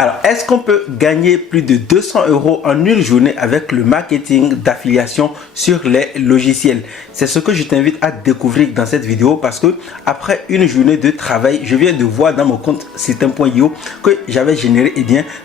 Alors, est-ce qu'on peut gagner plus de 200 € en une journée avec le marketing d'affiliation sur les logiciels? C'est ce que je t'invite à découvrir dans cette vidéo parce que après une journée de travail, je viens de voir dans mon compte System.io que j'avais généré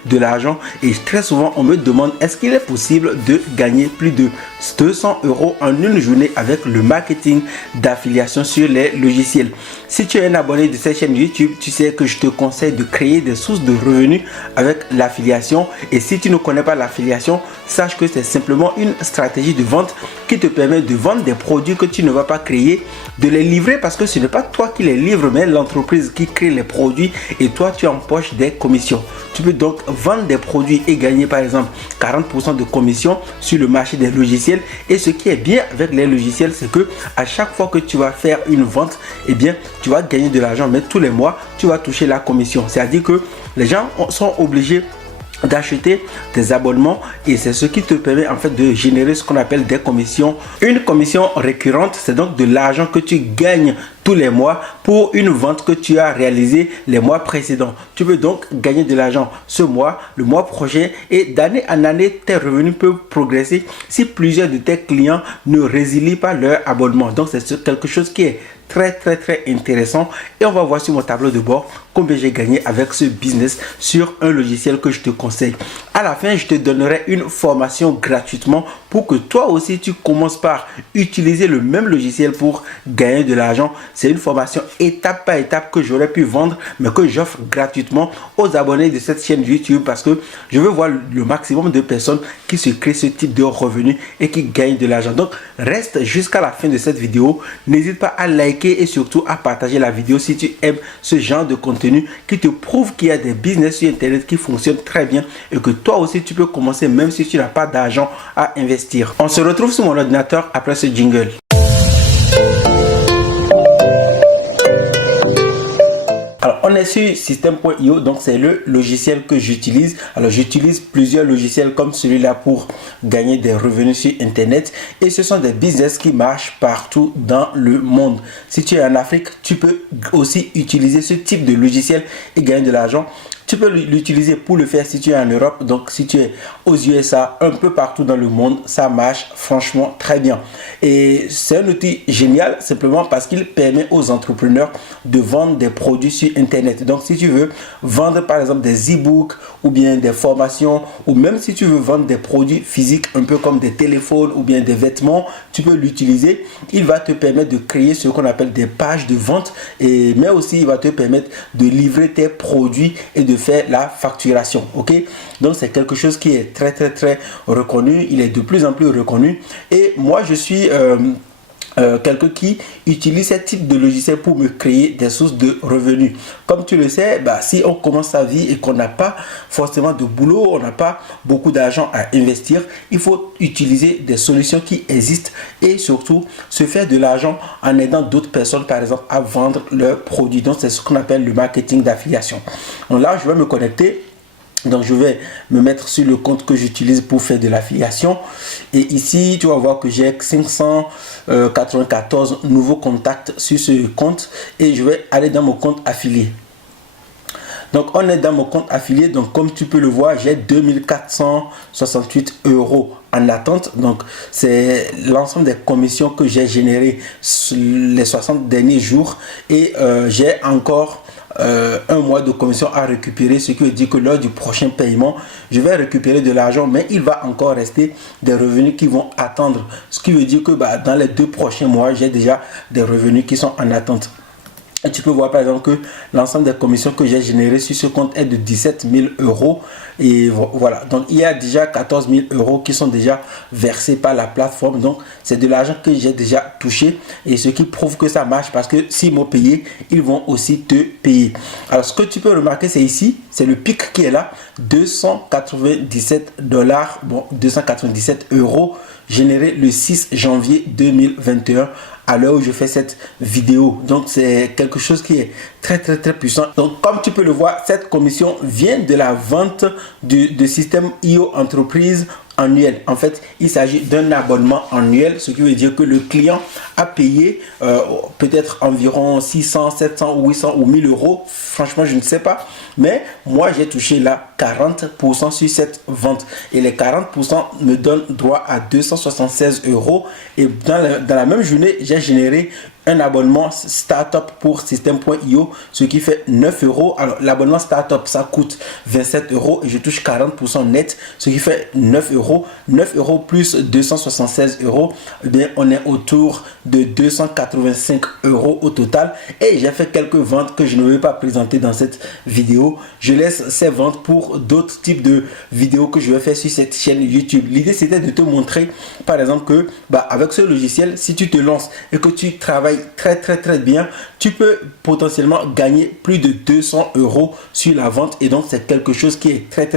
de l'argent et très souvent on me demande est-ce qu'il est possible de gagner plus de 200 € en une journée avec le marketing d'affiliation sur les logiciels. Si tu es un abonné de cette chaîne YouTube, tu sais que je te conseille de créer des sources de revenus avec l'affiliation. Et si tu ne connais pas l'affiliation, sache que c'est simplement une stratégie de vente qui te permet de vendre des produits que tu ne vas pas créer, de les livrer parce que ce n'est pas toi qui les livres, mais l'entreprise qui crée les produits et toi tu empoches des commissions. Tu peux donc vendre des produits et gagner par exemple 40% de commission sur le marché des logiciels. Et ce qui est bien avec les logiciels, c'est que à chaque fois que tu vas faire une vente, tu vas gagner de l'argent, mais tous les mois tu vas toucher la commission. C'est-à-dire que les gens sont obligés d'acheter des abonnements et c'est ce qui te permet en fait de générer ce qu'on appelle des commissions. Une commission récurrente, c'est donc de l'argent que tu gagnes tous les mois pour une vente que tu as réalisée les mois précédents. Tu peux donc gagner de l'argent ce mois, le mois prochain et d'année en année, tes revenus peuvent progresser si plusieurs de tes clients ne résilient pas leur abonnement. Donc c'est quelque chose qui est très intéressant et on va voir sur mon tableau de bord combien j'ai gagné avec ce business sur un logiciel que je te conseille. À la fin, je te donnerai une formation gratuitement pour que toi aussi tu commences par utiliser le même logiciel pour gagner de l'argent. C'est une formation étape par étape que j'aurais pu vendre mais que j'offre gratuitement aux abonnés de cette chaîne YouTube parce que je veux voir le maximum de personnes qui se créent ce type de revenus et qui gagnent de l'argent. Donc reste jusqu'à la fin de cette vidéo. N'hésite pas à liker et surtout à partager la vidéo si tu aimes ce genre de contenu qui te prouve qu'il y a des business sur internet qui fonctionnent très bien et que toi aussi tu peux commencer même si tu n'as pas d'argent à investir. On se retrouve sur mon ordinateur après ce jingle. Alors, on est sur System.io, donc c'est le logiciel que j'utilise. Alors, j'utilise plusieurs logiciels comme celui-là pour gagner des revenus sur Internet. Et ce sont des business qui marchent partout dans le monde. Si tu es en Afrique, tu peux aussi utiliser ce type de logiciel et gagner de l'argent. Tu peux l'utiliser pour le faire si tu es en Europe, donc si tu es aux USA, un peu partout dans le monde, ça marche franchement très bien. Et c'est un outil génial simplement parce qu'il permet aux entrepreneurs de vendre des produits sur Internet. Donc si tu veux vendre par exemple des e-books ou bien des formations ou même si tu veux vendre des produits physiques un peu comme des téléphones ou bien des vêtements, tu peux l'utiliser. Il va te permettre de créer ce qu'on appelle des pages de vente mais aussi il va te permettre de livrer tes produits et de faire la facturation. Ok, donc c'est quelque chose qui est très reconnu. Il est de plus en plus reconnu et moi je suis quelqu'un qui utilise ce type de logiciel pour me créer des sources de revenus. Comme tu le sais, si on commence sa vie et qu'on n'a pas forcément de boulot, on n'a pas beaucoup d'argent à investir, il faut utiliser des solutions qui existent et surtout se faire de l'argent en aidant d'autres personnes par exemple à vendre leurs produits. Donc c'est ce qu'on appelle le marketing d'affiliation. Donc là je vais me connecter. Donc je vais me mettre sur le compte que j'utilise pour faire de l'affiliation et ici tu vas voir que j'ai 594 nouveaux contacts sur ce compte et je vais aller dans mon compte affilié. Donc on est dans mon compte affilié, donc comme tu peux le voir j'ai 2468 € en attente. Donc c'est l'ensemble des commissions que j'ai générées les 60 derniers jours et j'ai encore un mois de commission à récupérer, ce qui veut dire que lors du prochain paiement je vais récupérer de l'argent mais il va encore rester des revenus qui vont attendre, ce qui veut dire que dans les 2 prochains mois j'ai déjà des revenus qui sont en attente. Et tu peux voir par exemple que l'ensemble des commissions que j'ai générées sur ce compte est de 17 000 € et voilà, donc il y a déjà 14 000 € qui sont déjà versés par la plateforme. Donc c'est de l'argent que j'ai déjà touché et ce qui prouve que ça marche parce que s'ils m'ont payé, ils vont aussi te payer. Alors ce que tu peux remarquer, c'est ici, c'est le pic qui est là, 297 $, bon 297 € générés le 6 janvier 2021 à l'heure où je fais cette vidéo. Donc c'est quelque chose qui est très puissant. Donc comme tu peux le voir, cette commission vient de la vente de System.io Entreprise annuel. En fait, il s'agit d'un abonnement annuel, ce qui veut dire que le client a payé peut-être environ 600, 700 ou 800 ou 1000 euros. Franchement, je ne sais pas. Mais moi, j'ai touché là 40% sur cette vente. Et les 40% me donnent droit à 276 euros. Et dans la même journée, j'ai généré un abonnement startup pour System.io, ce qui fait 9 euros. Alors, l'abonnement startup, ça coûte 27 euros et je touche 40% net, ce qui fait 9 euros. 9 euros plus 276 euros, eh bien, on est autour de 285 euros au total. Et j'ai fait quelques ventes que je ne vais pas présenter dans cette vidéo. Je laisse ces ventes pour d'autres types de vidéos que je vais faire sur cette chaîne YouTube. L'idée, c'était de te montrer, par exemple, que avec ce logiciel, si tu te lances et que tu travailles très bien, tu peux potentiellement gagner plus de 200 euros sur la vente. Et donc, c'est quelque chose qui est très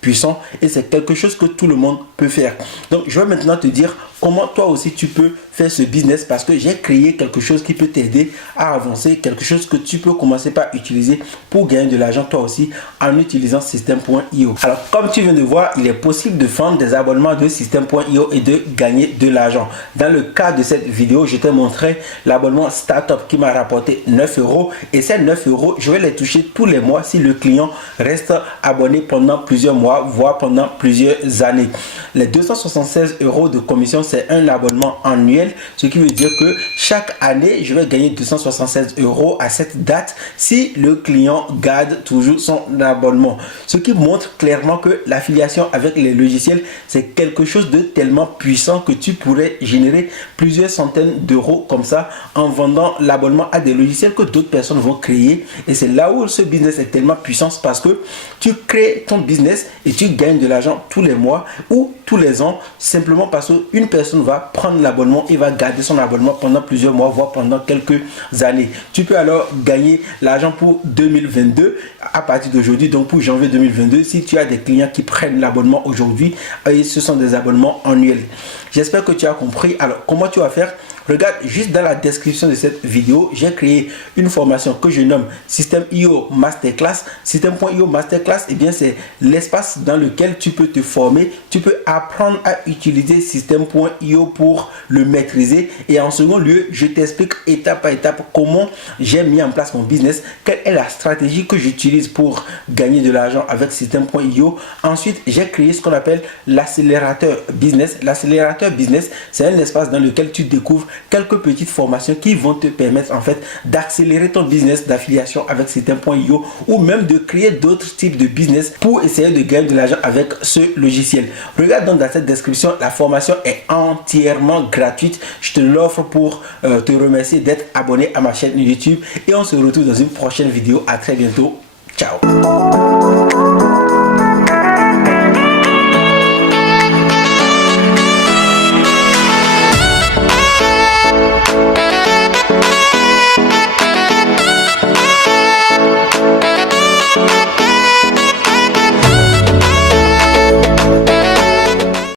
puissant et c'est quelque chose que tout le monde peut faire. Donc, je vais maintenant te dire comment toi aussi tu peux faire ce business, parce que j'ai créé quelque chose qui peut t'aider à avancer, quelque chose que tu peux commencer par utiliser pour gagner de l'argent toi aussi en utilisant System.io. Alors, comme tu viens de voir, il est possible de vendre des abonnements de System.io et de gagner de l'argent. Dans le cas de cette vidéo, je t'ai montré l'abonnement Startup qui m'a rapporté 9 euros et ces 9 euros, je vais les toucher tous les mois si le client reste abonné pendant plusieurs mois, voire pendant plusieurs années. Les 276 euros de commission, c'est un abonnement annuel, ce qui veut dire que chaque année, je vais gagner 276 euros à cette date si le client garde toujours son abonnement. Ce qui montre clairement que l'affiliation avec les logiciels, c'est quelque chose de tellement puissant que tu pourrais générer plusieurs centaines d'euros comme ça en vendant l'abonnement à des logiciels que d'autres personnes vont créer. Et c'est là où ce business est tellement puissant, parce que tu crées ton business et tu gagnes de l'argent tous les mois ou tous les ans, simplement parce qu'une personne va prendre l'abonnement et va garder son abonnement pendant plusieurs mois, voire pendant quelques années. Tu peux alors gagner l'argent pour 2022 à partir d'aujourd'hui, donc pour janvier 2022, si tu as des clients qui prennent l'abonnement aujourd'hui, et ce sont des abonnements annuels. J'espère que tu as compris. Alors, comment tu vas faire? Regarde juste dans la description de cette vidéo, j'ai créé une formation que je nomme System.io Masterclass. System.io Masterclass, eh bien, c'est l'espace dans lequel tu peux te former, tu peux apprendre à utiliser System.io pour le maîtriser. Et en second lieu, je t'explique étape par étape comment j'ai mis en place mon business, quelle est la stratégie que j'utilise pour gagner de l'argent avec System.io. Ensuite, j'ai créé ce qu'on appelle l'accélérateur business. L'accélérateur business, c'est un espace dans lequel tu découvres quelques petites formations qui vont te permettre en fait d'accélérer ton business d'affiliation avec System.io, ou même de créer d'autres types de business pour essayer de gagner de l'argent avec ce logiciel. Regarde donc dans cette description, la formation est entièrement gratuite. Je te l'offre pour te remercier d'être abonné à ma chaîne YouTube et on se retrouve dans une prochaine vidéo. À très bientôt. Ciao.